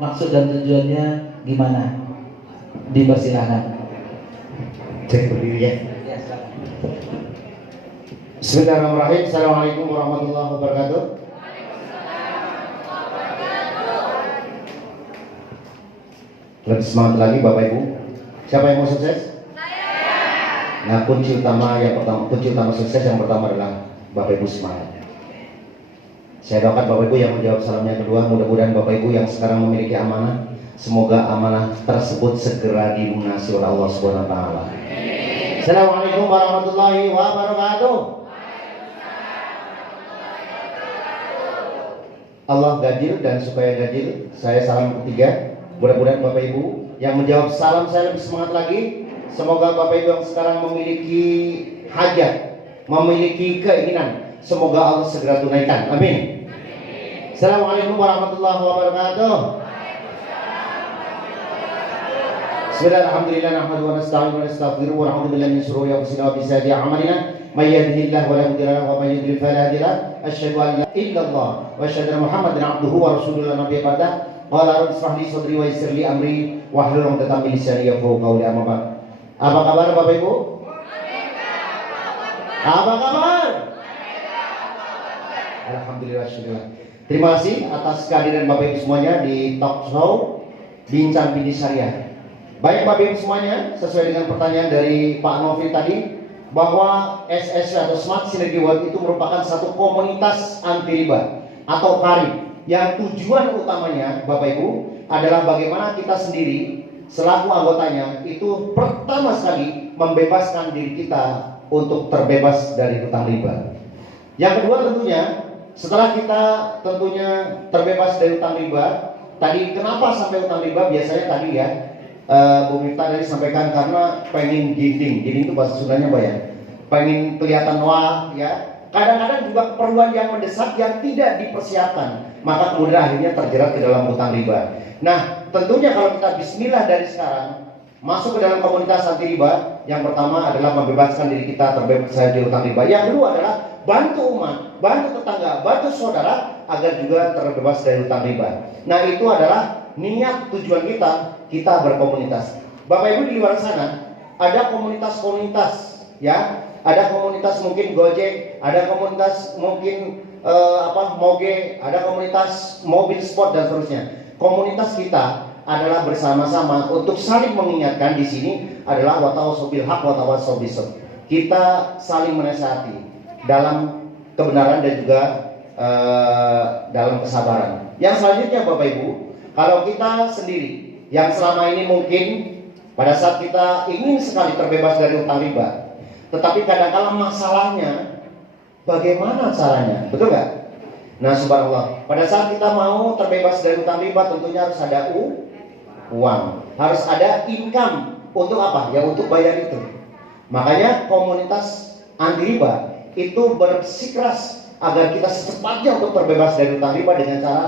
maksud dan tujuannya gimana? Dipersilahkan. Cek berdiri ya. Bismillahirrahmanirrahim. Assalamualaikum warahmatullahi wabarakatuh. Lebih semangat lagi Bapak Ibu. Siapa yang mau sukses? Nah, kunci utama sukses yang pertama adalah Bapak Ibu semangat. Saya doakan Bapak Ibu yang menjawab salam yang kedua, mudah-mudahan Bapak Ibu yang sekarang memiliki amanah, semoga amanah tersebut segera dilunasi oleh Allah Subhanahu wa taala. Assalamualaikum warahmatullahi wabarakatuh. Allah ganjil dan supaya ganjil, saya salam ketiga. Mudah-mudahan Bapak Ibu yang menjawab salam saya lebih semangat lagi. Semoga Bapak Ibu yang sekarang memiliki hajat, memiliki keinginan, semoga Allah segera tunaikan. Amin. Assalamualaikum warahmatullahi wabarakatuh. Bismillahirrahmanirrahim. Nahmaduhu wa nasta'inu wa nastaghfiruh wa na'udzu billahi min shururi anfusina wa min sayyiati a'malina. May yahdihillahu wa la mudilla lahu wa may yudlil fala hadiya lahu. Asyhadu an la ilaha illallah wa asyhadu anna Muhammadan 'abduhu wa rasuluhu la nabiyya ba'dahu. Qala rabbi ishrah li sadri wa yassir li amri wahlul 'uqdatam min lisani yafqahu qawli. Amma ba'd. Apa kabar Bapak Ibu? Apa kabar? Alhamdulillah, syukurlah. Terima kasih atas kehadiran Bapak Ibu semuanya di talk show Bincang Bisnis Syariah. Baik Bapak Ibu semuanya, sesuai dengan pertanyaan dari Pak Novi tadi, bahwa SSW atau Smart Synergy World itu merupakan satu komunitas anti riba atau KARI yang tujuan utamanya Bapak Ibu adalah bagaimana kita sendiri selaku anggotanya itu pertama sekali membebaskan diri kita untuk terbebas dari hutang riba. Yang kedua tentunya setelah kita tentunya terbebas dari hutang riba, tadi kenapa sampai hutang riba? Biasanya tadi ya Bu Miftah tadi sampaikan karena pengen ginding itu bahasa Sundanya Pak ya, pengen kelihatan wah ya. Kadang-kadang juga keperluan yang mendesak yang tidak dipersiapkan, maka kemudian akhirnya terjerat ke dalam hutang riba. Nah, tentunya kalau kita bismillah dari sekarang masuk ke dalam komunitas anti riba, yang pertama adalah membebaskan diri kita terbebas dari hutang riba. Yang kedua adalah bantu umat, bantu tetangga, bantu saudara agar juga terbebas dari hutang riba. Nah, itu adalah niat tujuan kita berkomunitas. Bapak Ibu di luar sana ada komunitas-komunitas ya. Ada komunitas mungkin Gojek, ada komunitas mungkin Moge, ada komunitas mobil sport dan seterusnya. Komunitas kita adalah bersama-sama untuk saling mengingatkan. Di sini adalah watawasau bil haq watawasau bis sabr. Kita saling menasihati dalam kebenaran dan juga dalam kesabaran. Yang selanjutnya Bapak Ibu, kalau kita sendiri yang selama ini mungkin pada saat kita ingin sekali terbebas dari hutang riba, tetapi kadang-kala masalahnya bagaimana caranya, betul nggak? Nah subhanallah, pada saat kita mau terbebas dari hutang riba tentunya harus ada uang, harus ada income. Untuk apa? Ya untuk bayar itu. Makanya komunitas anti riba itu bersikeras agar kita secepatnya untuk terbebas dari hutang riba dengan cara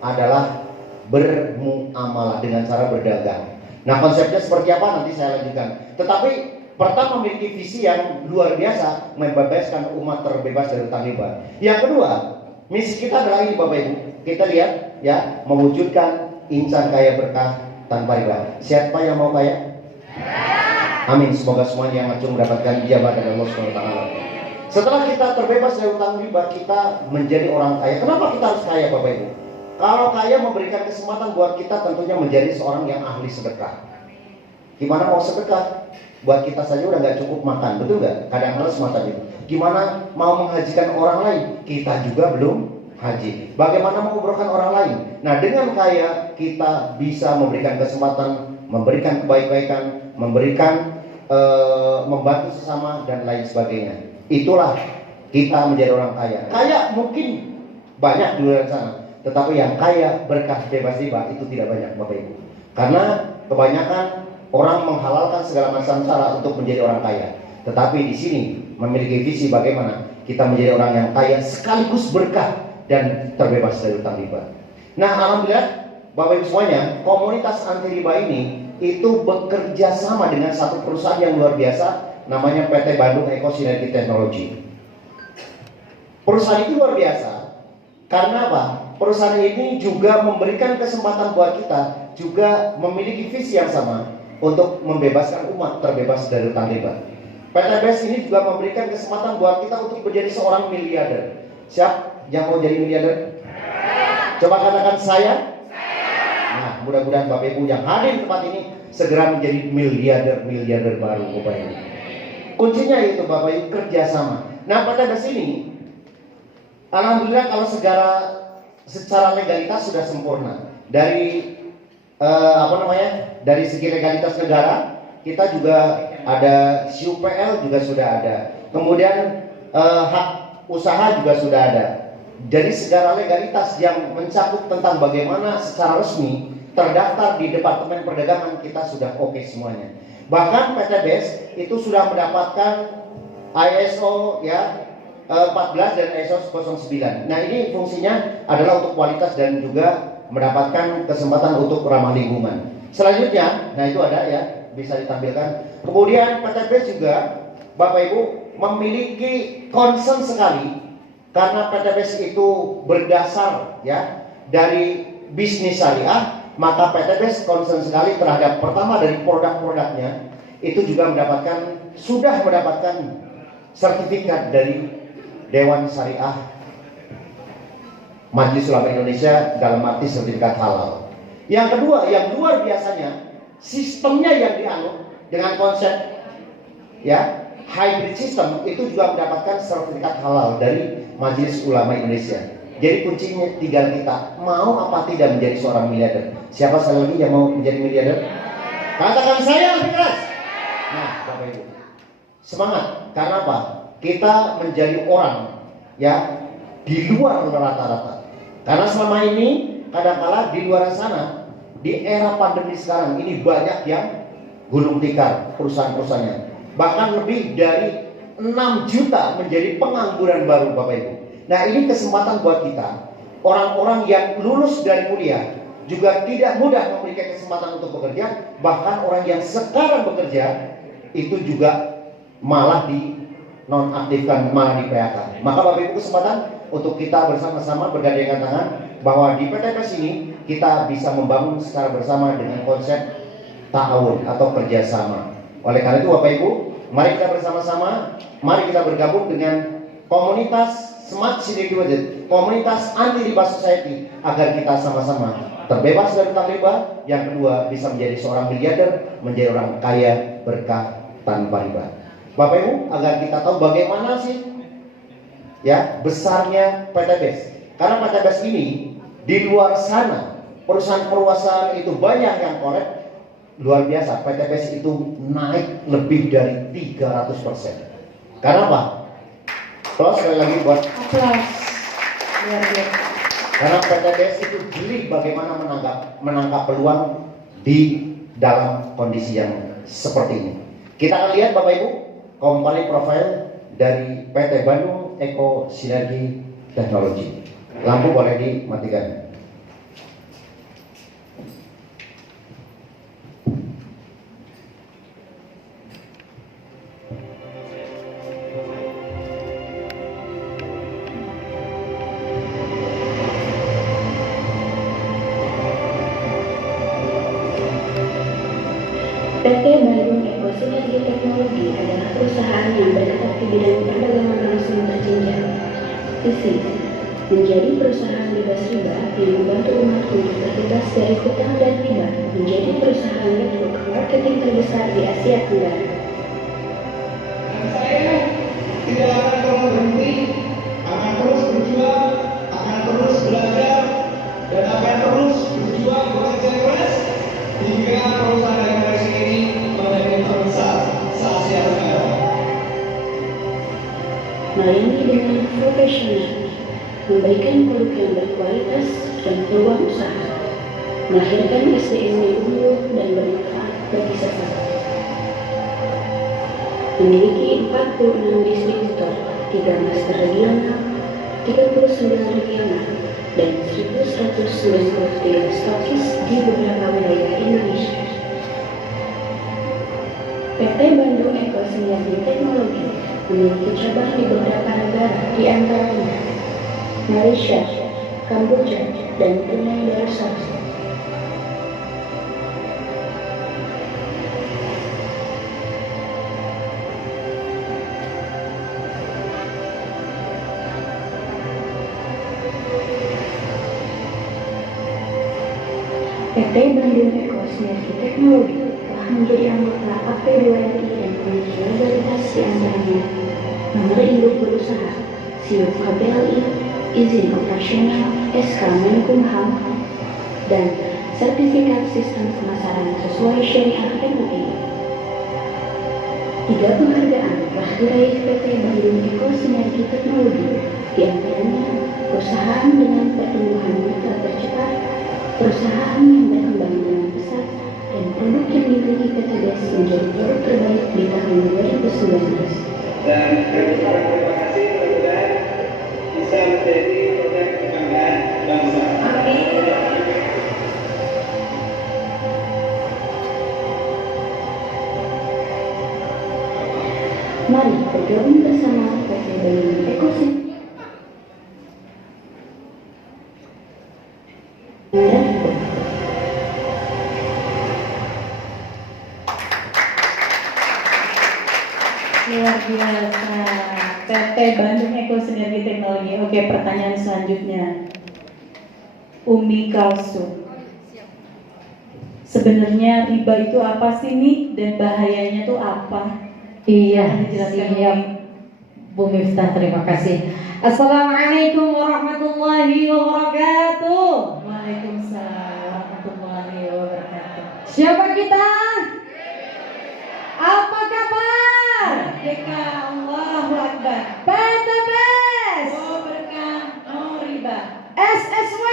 adalah bermuamalah, dengan cara berdagang. Nah konsepnya seperti apa nanti saya lanjutkan. Tetapi pertama memiliki visi yang luar biasa, membebaskan umat terbebas dari hutang riba. Yang kedua, misi kita adalah ini Bapak Ibu. Kita lihat ya, mewujudkan insan kaya berkah tanpa riba. Siapa yang mau kaya? Amin. Semoga semuanya yang maju mendapatkan ijabah dari Allah Subhanahu wa taala. Setelah kita terbebas dari hutang riba, kita menjadi orang kaya. Kenapa kita harus kaya Bapak Ibu? Kalau kaya memberikan kesempatan buat kita tentunya menjadi seorang yang ahli sedekah. Gimana mau sedekah? Buat kita saja udah nggak cukup makan, betul nggak? Kadang-kadang semacam itu. Gimana mau menghajikan orang lain? Kita juga belum haji. Bagaimana menguburkan orang lain? Nah, dengan kaya kita bisa memberikan kesempatan, memberikan kebaikan, memberikan membantu sesama dan lain sebagainya. Itulah kita menjadi orang kaya. Kaya mungkin banyak di luar sana, tetapi yang kaya berkah bebas riba itu tidak banyak Bapak Ibu. Karena kebanyakan orang menghalalkan segala macam cara untuk menjadi orang kaya. Tetapi di sini memiliki visi bagaimana kita menjadi orang yang kaya sekaligus berkah dan terbebas dari hutang riba. Nah, alhamdulillah Bapak Ibu semuanya, komunitas anti riba ini itu bekerja sama dengan satu perusahaan yang luar biasa, namanya PT Bandung Eko Sinergi Teknologi. Perusahaan itu luar biasa karena apa? perusahaan ini juga memberikan kesempatan buat kita juga memiliki visi yang sama untuk membebaskan umat terbebas dari hutang riba. PT BES ini juga memberikan kesempatan buat kita untuk menjadi seorang miliarder. Siap yang mau jadi miliarder? Coba katakan saya. Nah, mudah-mudahan Bapak Ibu yang hadir di tempat ini segera menjadi miliarder baru Bapak Ibu. Kuncinya itu Bapak Ibu kerjasama. Nah, pada BES ini alhamdulillah kalau secara legalitas sudah sempurna. Dari dari segi legalitas negara kita juga ada SIUPL juga sudah ada. Kemudian hak usaha juga sudah ada. Jadi segala legalitas yang mencakup tentang bagaimana secara resmi terdaftar di Departemen Perdagangan kita sudah oke semuanya. Bahkan PT BES itu sudah mendapatkan ISO 14 dan ISO 09. Nah, ini fungsinya adalah untuk kualitas dan juga mendapatkan kesempatan untuk ramah lingkungan. Selanjutnya, nah itu ada ya, bisa ditampilkan. Kemudian PT BES juga Bapak Ibu memiliki concern sekali karena PT BES itu berdasar ya dari bisnis syariah, maka PT BES concern sekali terhadap pertama dari produk-produknya itu juga sudah mendapatkan sertifikat dari Dewan Syariah Majelis Ulama Indonesia dalam arti sertifikat halal. Yang kedua, yang luar biasanya sistemnya yang dianut dengan konsep ya hybrid system itu juga mendapatkan sertifikat halal dari Majelis Ulama Indonesia. Jadi kuncinya tinggal kita mau apa tidak menjadi seorang miliarder. Siapa sekali lagi yang mau menjadi miliarder? Katakan saya lebih keras. Nah, Bapak Ibu, semangat. Karena apa? Kita menjadi orang ya di luar rata-rata. Karena selama ini kadang-kala di luar sana, di era pandemi sekarang ini banyak yang gulung tikar perusahaan-perusahaannya. Bahkan lebih dari 6 juta menjadi pengangguran baru Bapak Ibu. Nah, ini kesempatan buat kita, orang-orang yang lulus dari kuliah juga tidak mudah memberikan kesempatan untuk bekerja. Bahkan orang yang sekarang bekerja itu juga malah dinonaktifkan, malah di PHK. Maka Bapak Ibu kesempatan untuk kita bersama-sama bergandengan tangan bahwa di PT BES ini kita bisa membangun secara bersama dengan konsep ta'awun atau kerjasama. Oleh karena itu Bapak Ibu, mari kita bersama-sama, mari kita bergabung dengan komunitas Smart City Project, komunitas anti riba society, agar kita sama-sama terbebas dari hutang riba. Yang kedua, bisa menjadi seorang miliarder, menjadi orang kaya berkah tanpa riba. Bapak Ibu, agar kita tahu bagaimana sih ya besarnya PT BES. Karena PT BES ini di luar sana perusahaan-perusahaan itu banyak yang korek. Luar biasa, PT BES itu naik lebih dari 300%. Karena apa? Terus sekali lagi buat Aplaus. Luar biasa. karena PT BES itu jeli bagaimana menangkap peluang di dalam kondisi yang seperti ini. Kita akan lihat Bapak Ibu company profile dari PT Bandung Eko Sinergi Teknologi. Lampu boleh dimatikan. PT Bandung Eko Sinergi Teknologi adalah perusahaan yang bergerak di bidang perdagangan langsung berjenjang. Visi menjadi perusahaan bebas riba yang membantu umat untuk terbebas dari hutang dan riba, menjadi perusahaan network marketing terbesar di Asia Tenggara. Saya tidak akan pernah berhenti, akan terus berjuang, akan terus belajar, dan akan terus berjuang bekerja keras hingga perusahaan DMS ini menjadi terbesar se-Asia Tenggara. Melayani dengan profesional, memberikan produk yang berkualitas dan peluang usaha, melahirkan SDM yang unggul dan bermanfaat bagi sesama. Memiliki 46 distributor, 13 regional, 39 regional, dan 1.193 stokis di beberapa wilayah Indonesia. PT Bandung Eko Sinergi Teknologi memiliki cabang di beberapa negara, di antaranya Malaysia, Kamboja, dan Brunei Darussalam. PT Bandung Eko Sinergi Teknologi telah menjadi anggota AP2RI dan memiliki legalitas di antaranya nomor induk berusaha, SIUP KBLI, izin operasional, SK Menkumham, dan sertifikat sistem pemasaran sesuai syariah MUI. 3 penghargaan telah diraih PT Bandung Eko Sinergi Teknologi, di antaranya perusahaan dengan pertumbuhan mitra tercepat, perusahaan yang berkembang dengan pesat, dan produk yang dimiliki PT BES menjadi produk terbaik di tahun 2019. Dan terima kasih mudah-mudahan bisa menjadi produk kebanggaan bangsa. Amin. Mari bergabung bersama PT Bandung Eko Sinergi. Luar biasa, PT Bandung Eko Sinergi Teknologi. Oke, pertanyaan selanjutnya, Umi Kalsum. Sebenarnya riba itu apa sih nih, dan bahayanya tuh apa? Iya, Dijelaskan, siap Bu Miftah, terima kasih. Assalamualaikum warahmatullahi wabarakatuh. Waalaikumsalam warahmatullahi wabarakatuh. Siapa kita? Apa kabar? Merdeka, Allahu Akbar. PT BES, Oh berkah, oh riba. SSW,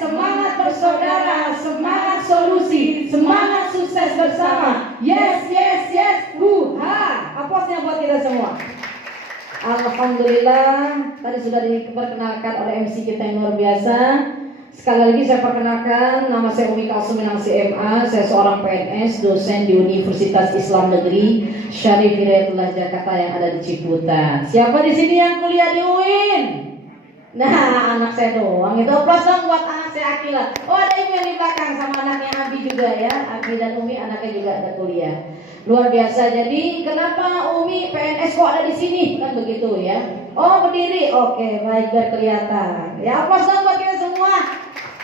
semangat bersaudara, semangat solusi, semangat sukses bersama. Yes, yes, yes, ha. Aplausnya buat kita semua. Alhamdulillah, tadi sudah diperkenalkan oleh MC kita yang luar biasa. Sekali lagi saya perkenalkan, nama saya Umi Kalsum Minangsi MA. Saya seorang PNS, dosen di Universitas Islam Negeri Syarif Hidayatullah Jakarta yang ada di Ciputat. Siapa di sini yang kuliah di UIN? Nah, anak saya doang. Itu aplaus dong buat anak saya Akila. Oh, ada Umi yang di belakang sama anaknya Abi juga ya. Abi dan Umi anaknya juga ada kuliah. Luar biasa. Jadi kenapa Umi PNS kok ada di sini? Kan begitu ya. Oh, berdiri. Oke, baik, biar kelihatan. Ya, aplaus dong buat kita semua.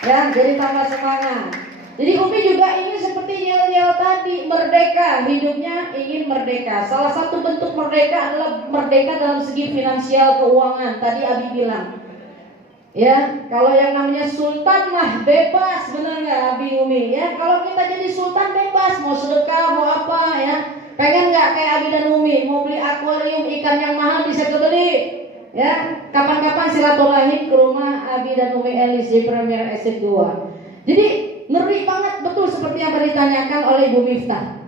Ya, jadi tambah semangat. Jadi Umi juga ingin seperti yel-yel tadi, merdeka, hidupnya ingin merdeka. Salah satu bentuk merdeka adalah merdeka dalam segi finansial keuangan. Tadi Abi bilang, ya, kalau yang namanya sultan mah bebas, bener nggak Abi Umi? Ya, kalau kita jadi sultan bebas, mau sedekah, mau apa ya? Pengen nggak kayak Abi dan Umi, mau beli akuarium ikan yang mahal bisa kebeli? Ya, kapan-kapan silaturahim ke rumah Abi dan Umi Elis di Premier Estate 2. Jadi ngeri banget, betul seperti yang tadi ditanyakan oleh Ibu Miftah.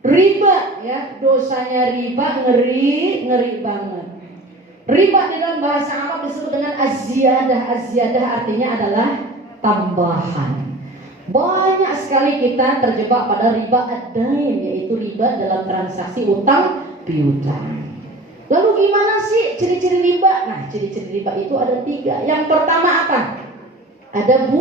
Riba, ya, dosanya riba ngeri banget. Riba di dalam bahasa Arab disebut dengan az-ziyadah. Az-ziyadah artinya adalah tambahan. Banyak sekali kita terjebak pada riba ad-dain, yaitu riba dalam transaksi utang piutang. Lalu gimana sih ciri-ciri riba? Nah, ciri-ciri riba itu ada 3. Yang pertama apa? Ada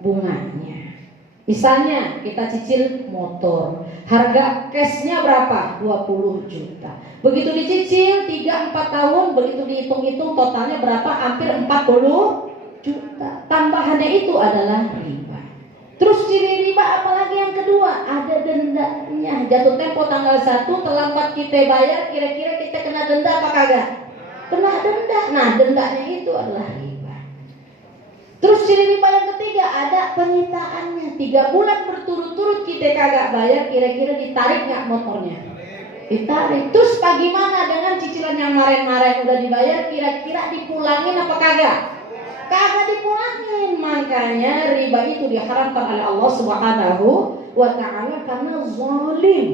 bunganya. Misalnya kita cicil motor, harga cashnya berapa? 20 juta. Begitu dicicil 3-4 tahun, begitu dihitung-hitung totalnya berapa? Hampir 40 juta. Tambahannya itu adalah riba. Terus ciri riba apalagi yang kedua? Ada dendanya. Jatuh tempo tanggal 1, terlambat kita bayar, kira-kira kita kena denda apa kagak? Kena denda. Nah, dendanya itu adalah riba. Terus ciri riba yang ketiga, ada penyitaannya. 3 bulan berturut-turut kita kagak bayar, kira-kira ditarik nggak motornya? Ditarik. Terus bagaimana dengan cicilan yang kemarin-kemarin udah dibayar, kira-kira dipulangin apa kagak? Kagak dipulangin. Makanya riba itu diharamkan oleh Allah Subhanahu wa ta'ala karena zalim.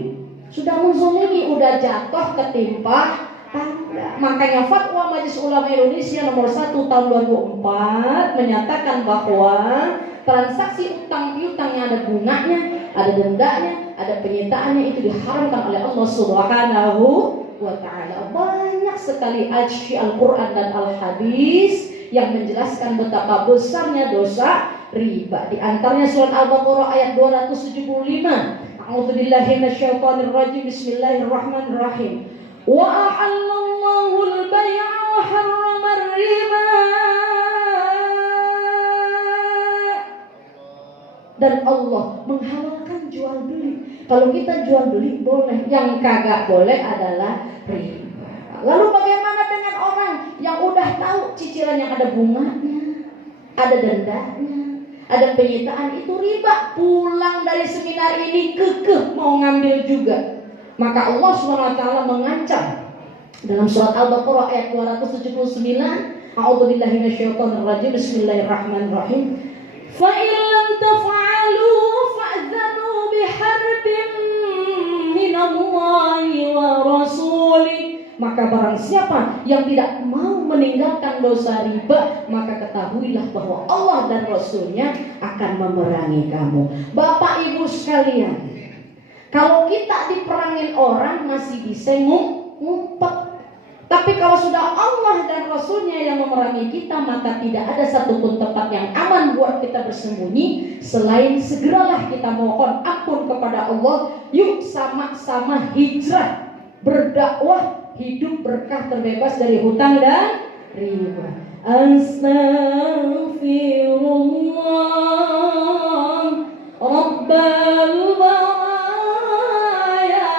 Sudah menzalimi, udah jatuh ketimpa tangga. Makanya fatwa Majelis Ulama Indonesia nomor 1 tahun 2004 menyatakan bahwa transaksi utang piutang yang ada bunganya, ada dendanya, ada penyitaannya itu diharamkan oleh Allah Subhanahu wa ta'ala. Banyak sekali ayat Al-Quran dan Al-Hadis yang menjelaskan betapa besarnya dosa riba. Di antaranya surat Al-Baqarah ayat 275. A'udzubillahi minasyaitonirrajim. Bismillahirrahmanirrahim. Wa ahallallahu al-bai'a wa harrama riba. Dan Allah menghalalkan jual beli. Kalau kita jual beli boleh, yang kagak boleh adalah riba. Lalu bagaimana dengan orang yang udah tahu cicilan yang ada bunganya, ada dendanya, ada penyitaan, itu riba. Pulang dari seminar ini kekeh mau ngambil juga. Maka Allah SWT mengancam dalam surat Al-Baqarah ayat 279. A'udzubillahi minasyaitonirrajim. Bismillahirrahmanirrahim. Fa in lam taf'alu fa'dzanu biharbin minallahi wa rasulih. Maka barang siapa yang tidak mau meninggalkan dosa riba, maka ketahuilah bahwa Allah dan Rasulnya akan memerangi kamu. Bapak Ibu sekalian, kalau kita diperangin orang masih bisa ngumpet. Tapi kalau sudah Allah dan Rasulnya yang memerangi kita, maka tidak ada satupun tempat yang aman buat kita bersembunyi selain segeralah kita mohon ampun kepada Allah. Yuk sama-sama hijrah, berdakwah, hidup berkah, terbebas dari hutang dan riba. Astaghfirullah Rabbal baraya.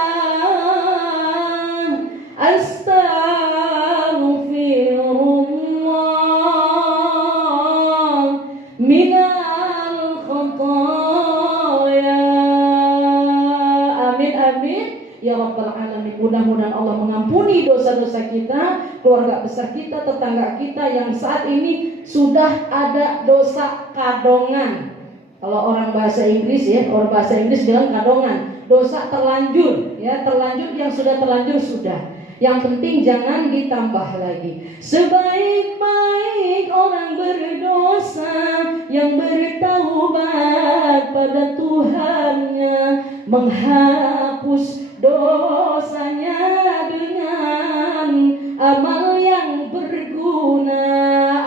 Astaghfirullah minal khataya. Amin amin ya rabbal alamin. Mudah-mudahan Allah mengampuni dosa-dosa kita, keluarga besar kita, tetangga kita yang saat ini sudah ada dosa kadongan. Kalau orang bahasa Inggris ya, orang bahasa Inggris bilang kadongan, dosa terlanjur ya, terlanjur, yang sudah terlanjur sudah. Yang penting jangan ditambah lagi. Sebaik-baik orang berdosa yang bertaubat pada Tuhannya, menghapus dosanya dengan amal yang berguna.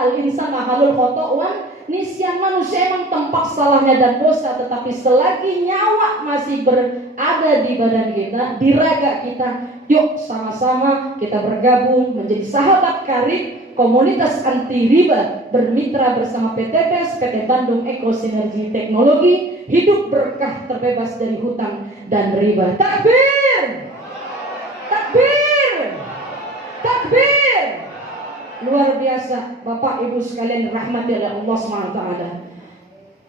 Al-insan mahalul khoto'wan. Nisyan, manusia emang tempat salahnya dan dosa, tetapi selagi nyawa masih berada di badan kita, di raga kita, yuk sama-sama kita bergabung menjadi sahabat karib, komunitas anti riba, bermitra bersama PTPS, PT Bandung Eko Sinergi Teknologi, hidup berkah, terbebas dari hutang dan riba. Takbir! Takbir! Takbir! Luar biasa, Bapak Ibu sekalian dirahmati oleh Allah SWT.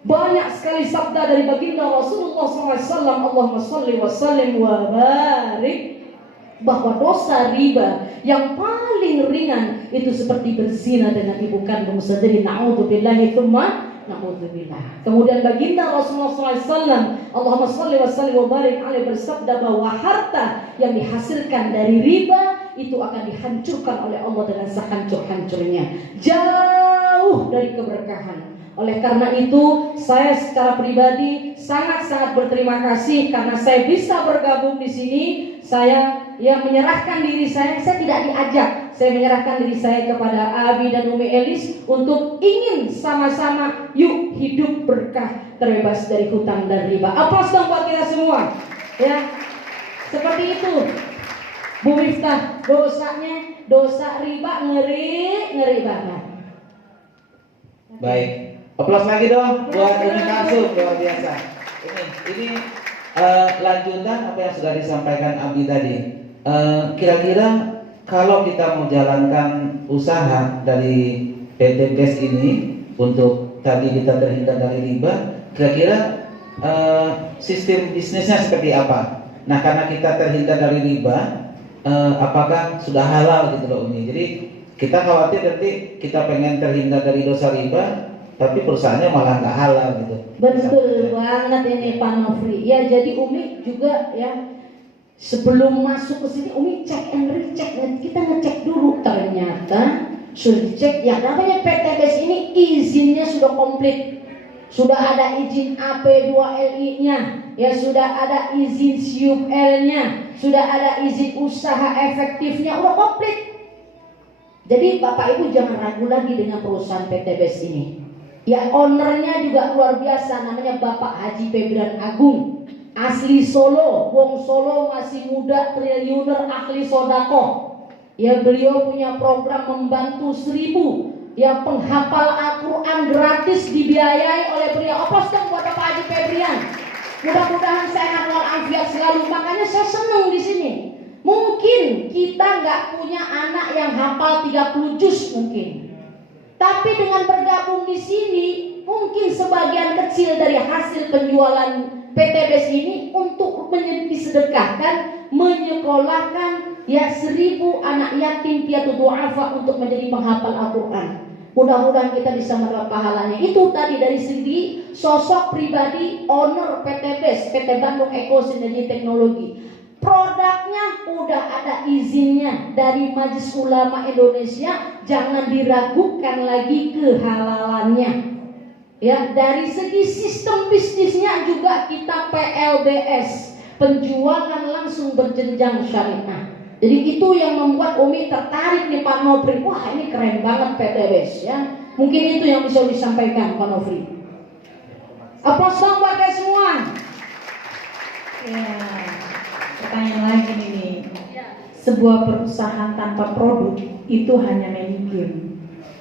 Banyak sekali sabda dari baginda Rasulullah SAW, Allahumma sholli wa sallim wa barik, bahwa dosa riba yang paling ringan itu seperti berzina dengan ibu kandung sendiri. Na'udzubillahi tsumma na'udzubillah. Kemudian baginda Rasulullah SAW, Allahumma sholli wa sallim wa barik alaihi, bersabda bahwa harta yang dihasilkan dari riba itu akan dihancurkan oleh Allah dengan sehancur-hancurnya, jauh dari keberkahan. Oleh karena itu, saya secara pribadi sangat-sangat berterima kasih karena saya bisa bergabung di sini. Saya menyerahkan diri saya tidak diajak. Saya menyerahkan diri saya kepada Abi dan Umi Elis untuk ingin sama-sama yuk hidup berkah, terbebas dari hutang dan riba. Aplaus dong buat kita semua. Ya, seperti itu. Bu Miftah, dosa riba ngeri banget. Baik, aplaus lagi dong buat Umi Kalsum, luar biasa. Ini lanjutan apa yang sudah disampaikan Abi tadi. Kira-kira kalau kita mau jalankan usaha dari PTPS ini untuk tadi kita terhindar dari riba, kira-kira sistem bisnisnya seperti apa? Nah, karena kita terhindar dari riba, apakah sudah halal gitu loh Umi. Jadi kita khawatir nanti kita pengen terhindar dari dosa riba, tapi perusahaannya malah nggak halal gitu. Betul banget ini Pak Nofri. Ya, jadi Umi juga ya sebelum masuk ke sini Umi cek and recheck. Kita ngecek dulu, ternyata sudah dicek ya namanya PTPS ini izinnya sudah komplit. Sudah ada izin AP2LI-nya, ya sudah ada izin SIUP-L-nya, sudah ada izin usaha efektifnya, udah komplit. Jadi Bapak Ibu jangan ragu lagi dengan perusahaan PTBS ini. Ya, ownernya juga luar biasa, namanya Bapak Haji Febrian Agung, asli Solo. Wong Solo masih muda, triliuner, ahli sodako. Ya, beliau punya program membantu 1000 ya penghafal Al-Quran gratis dibiayai oleh beliau. Apa dong buat Bapak Haji Febrian? Mudah-mudahan sehat walafiat selalu. Makanya saya senang di sini. Mungkin kita nggak punya anak yang hafal 30 juz mungkin, tapi dengan bergabung di sini, mungkin sebagian kecil dari hasil penjualan PTBS ini untuk disedekahkan, menyekolahkan ya 1000 anak yatim piatu du'afa untuk menjadi penghafal Al-Quran. Mudah-mudahan kita bisa mendapat pahalanya. Itu tadi dari segi sosok pribadi owner PTBS, PT Bandung Eko Sinergi Teknologi. Produknya udah ada izinnya dari Majelis Ulama Indonesia, jangan diragukan lagi kehalalannya. Ya, dari segi sistem bisnisnya juga kita PLBS, penjualan langsung berjenjang syariah. Jadi itu yang membuat Umi tertarik nih Pak Nofri. Wah, ini keren banget PTBS ya. Mungkin itu yang bisa disampaikan Pak Nofri. Aplaus dong buat kalian semua. Ya, pertanyaan lagi nih. Sebuah perusahaan tanpa produk itu hanya milik game.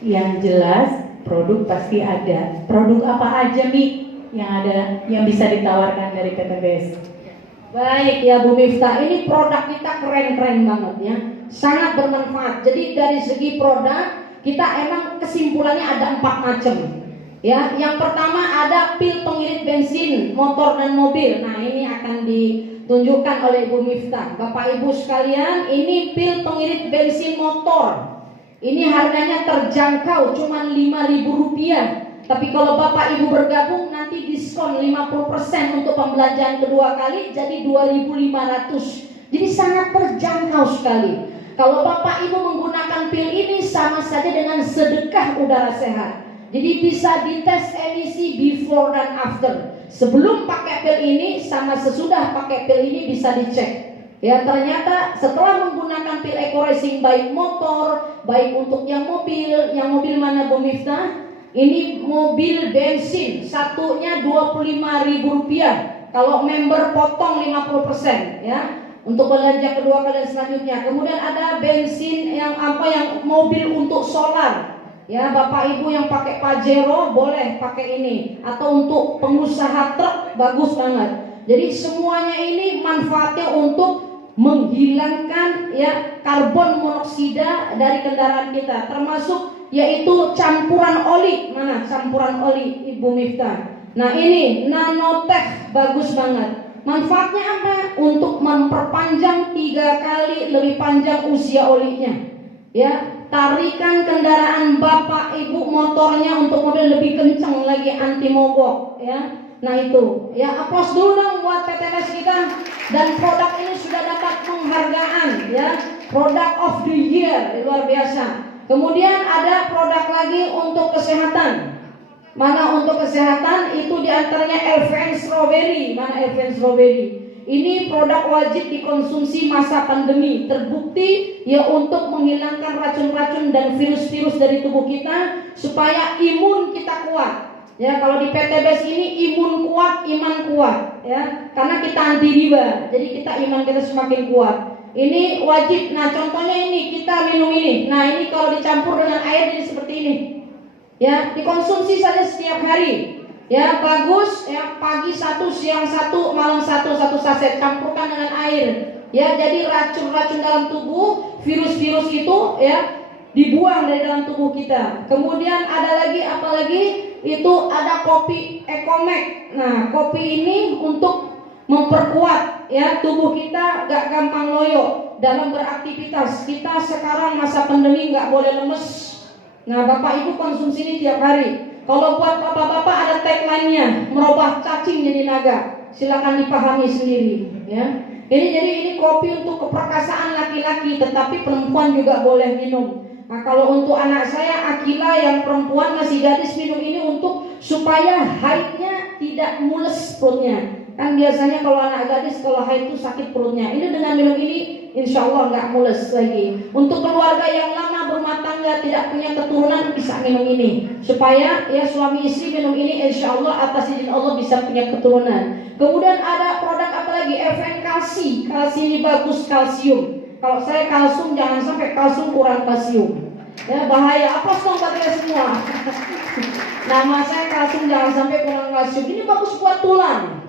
Yang jelas produk pasti ada. Produk apa aja Mi yang ada yang bisa ditawarkan dari PTBS? Baik ya Bu Miftah, ini produk kita keren-keren banget ya, sangat bermanfaat. Jadi dari segi produk kita emang kesimpulannya ada 4 macam. Ya, yang pertama ada pil pengirit bensin motor dan mobil. Nah, ini akan ditunjukkan oleh Bu Miftah. Bapak Ibu sekalian, ini pil pengirit bensin motor. Ini harganya terjangkau, cuma Rp5.000. Tapi kalau Bapak Ibu bergabung nanti diskon 50% untuk pembelanjaan kedua kali, jadi 2.500. Jadi sangat terjangkau sekali. Kalau Bapak Ibu menggunakan pil ini sama saja dengan sedekah udara sehat. Jadi bisa dites emisi before dan after. Sebelum pakai pil ini sama sesudah pakai pil ini bisa dicek. Ya, ternyata setelah menggunakan pil Eco Racing, baik motor, baik untuk yang mobil mana Bu Miftah? Ini mobil bensin, satunya Rp25.000. Kalau member potong 50% ya, untuk belanja kedua kali dan selanjutnya. Kemudian ada bensin yang mobil untuk solar. Ya, Bapak Ibu yang pakai Pajero boleh pakai ini, atau untuk pengusaha truk bagus banget. Jadi semuanya ini manfaatnya untuk menghilangkan ya karbon monoksida dari kendaraan kita, termasuk yaitu campuran oli. Mana campuran oli Ibu Miftah? Nah, ini nanotech bagus banget. Manfaatnya apa? Untuk memperpanjang 3 kali lebih panjang usia olinya. Ya, tarikan kendaraan Bapak Ibu motornya untuk mobil lebih kencang lagi, anti mogok ya. Nah itu ya, aplaus dulu dong buat PTBS kita. Dan produk ini sudah dapat penghargaan ya, Product of the Year, luar biasa. Kemudian ada produk lagi untuk kesehatan. Mana untuk kesehatan itu diantaranya Elven Strawberry. Mana Elven Strawberry? Ini produk wajib dikonsumsi masa pandemi. Terbukti ya untuk menghilangkan racun-racun dan virus-virus dari tubuh kita supaya imun kita kuat. Ya, kalau di PTBS ini imun kuat, iman kuat ya. Karena kita anti riba. Jadi iman kita semakin kuat. Ini wajib. Nah, contohnya ini kita minum ini. Nah, ini kalau dicampur dengan air jadi seperti ini. Ya, dikonsumsi saja setiap hari. Ya, bagus ya, pagi 1, siang 1, malam 1 saset, campurkan dengan air. Ya, jadi racun-racun dalam tubuh, virus-virus itu ya dibuang dari dalam tubuh kita. Kemudian ada lagi apa lagi? Itu ada kopi Ecomax. Nah, kopi ini untuk memperkuat ya tubuh kita gak gampang loyo dalam beraktivitas. Kita sekarang masa pandemi gak boleh lemes. Nah, Bapak Ibu konsumsi ini tiap hari. Kalau buat bapak-bapak ada tagline-nya, merubah cacing jadi naga. Silakan dipahami sendiri ya. Ini kopi untuk keperkasaan laki-laki, tetapi perempuan juga boleh minum. Nah, kalau untuk anak saya Akila yang perempuan masih gadis minum ini untuk supaya haidnya tidak mules perutnya. Kan biasanya kalau anak gadis kalau haid itu sakit perutnya. Ini dengan minum ini insya Allah nggak mules lagi. Untuk keluarga yang lama berumah tangga tidak punya keturunan bisa minum ini, supaya ya suami istri minum ini, insya Allah atas izin Allah bisa punya keturunan. Kemudian ada produk apa lagi? FN Kalsi. Kalsi ini bagus, kalsium. Kalau saya kalsium, jangan sampai kalsium kurang kalsium. Ya bahaya. Apa dong buat kita semua? Nama saya kalsium, jangan sampai kurang kalsium. Ini bagus buat tulang.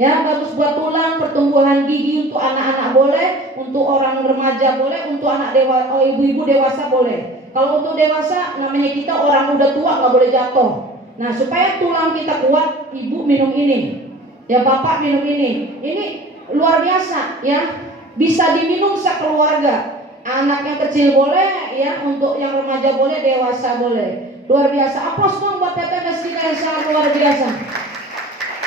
Ya, bagus buat tulang, pertumbuhan gigi untuk anak-anak boleh, untuk orang remaja boleh, untuk anak ibu-ibu dewasa boleh. Kalau untuk dewasa, namanya kita orang udah tua nggak boleh jatuh. Nah, supaya tulang kita kuat, ibu minum ini. Ya, bapak minum ini. Ini luar biasa, ya. Bisa diminum sekeluarga. Anak yang kecil boleh, ya. Untuk yang remaja boleh, dewasa boleh. Luar biasa. Apa dong buat PPMS kita yang sangat luar biasa.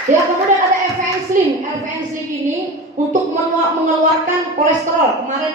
Ya, kemudian ada FN Slim. FN Slim ini untuk mengeluarkan kolesterol. Kemarin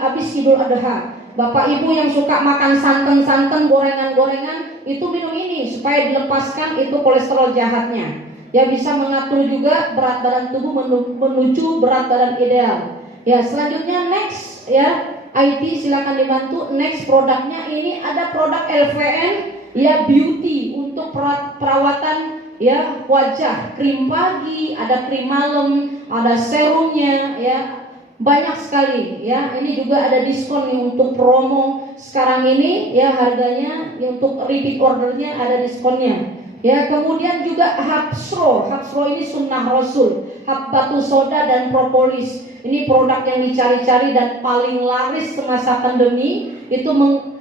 habis Idul Adha. Bapak Ibu yang suka makan santan-santan, gorengan-gorengan, itu minum ini supaya dilepaskan itu kolesterol jahatnya. Ya, bisa mengatur juga berat badan tubuh menuju berat badan ideal. Ya, selanjutnya next ya, IT silakan dibantu. Next produknya ini ada produk LVN ya, beauty untuk perawatan ya wajah, krim pagi, ada krim malam, ada serumnya ya, banyak sekali ya. Ini juga ada diskon nih untuk promo sekarang ini ya, harganya untuk repeat ordernya ada diskonnya ya. Kemudian juga Hapsro ini sunnah Rasul, hab batu soda dan propolis. Ini produk yang dicari-cari dan paling laris semasa pandemi. Itu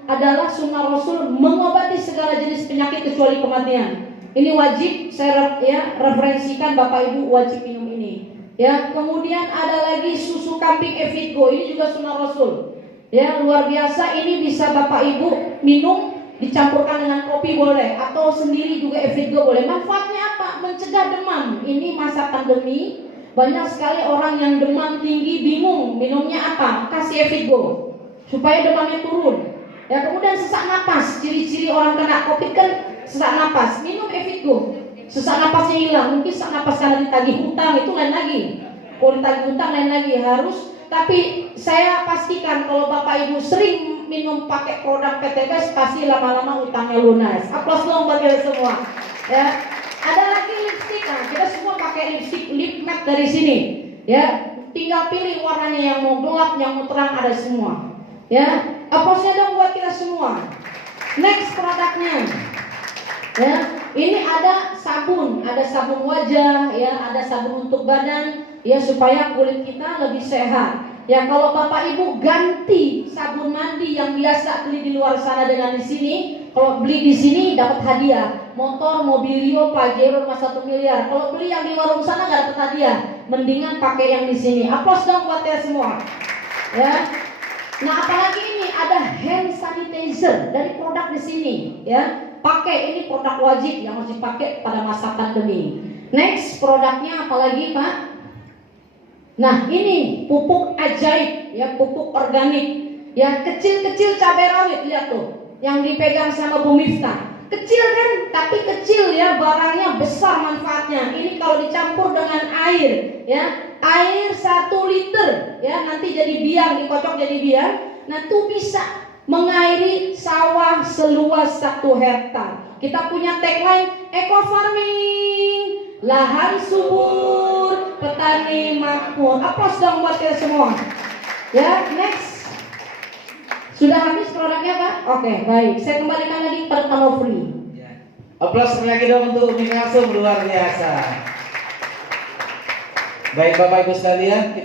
adalah sunnah Rasul, mengobati segala jenis penyakit kecuali kematian. Ini wajib saya ya referensikan, Bapak Ibu wajib minum ini. Ya, kemudian ada lagi susu kambing Evitgo, ini juga sunnah Rasul. Ya, luar biasa, ini bisa Bapak Ibu minum dicampurkan dengan kopi boleh, atau sendiri juga Evitgo boleh. Manfaatnya apa? Mencegah demam. Ini masa pandemi, banyak sekali orang yang demam tinggi bingung minumnya apa? Kasih Evitgo supaya demamnya turun. Ya, kemudian sesak napas, ciri-ciri orang kena Covid kan sesak napas, minum Evitgo. Sesak napasnya hilang, mungkin sesak napas karena ditagih hutang, itu lain lagi. Kalau ditagih hutang lain lagi, harus. Tapi saya pastikan kalau Bapak Ibu sering minum pakai produk PTBS, pasti lama-lama hutangnya lunas. Aplaus dong bagi semua. Ya, ada lagi lipstick. Nah, kita semua pakai lipstick lip matte dari sini. Ya, tinggal pilih warnanya, yang mau gelap, yang mau terang, ada semua. Ya, aplausnya dong buat kita semua. Next produknya. Ya, ini ada sabun wajah, ya, ada sabun untuk badan, ya, supaya kulit kita lebih sehat. Ya, kalau Bapak Ibu ganti sabun mandi yang biasa beli di luar sana dengan di sini, kalau beli di sini dapat hadiah, motor, mobilio, Pajero 1 miliar. Kalau beli yang di warung sana nggak dapat hadiah, mendingan pakai yang di sini. Aplaus dong buat ya semua. Ya. Nah, apalagi ini ada hand sanitizer dari produk di sini, ya. Pakai, ini produk wajib yang harus dipakai pada masa pandemi. Next produknya apalagi Pak? Nah, ini pupuk ajaib, ya, pupuk organik, ya, kecil-kecil cabai rawit, lihat tuh, yang dipegang sama Bu Miftah. Kecil kan, tapi kecil ya, barangnya besar manfaatnya. Ini kalau dicampur dengan air, ya, air 1 liter, ya, nanti jadi biang, dikocok jadi biang. Nah, tuh bisa mengairi sawah seluas 1 hektar. Kita punya tagline eco farming, lahan subur, petani makmur. Aplaus dong buat kita semua. Ya, next. Sudah habis produknya Pak? Oke, baik. Saya kembalikan lagi kepada Pak Nofri. Aplaus lagi dong untuk Umi Kalsum, luar biasa. Baik Bapak Ibu sekalian, kita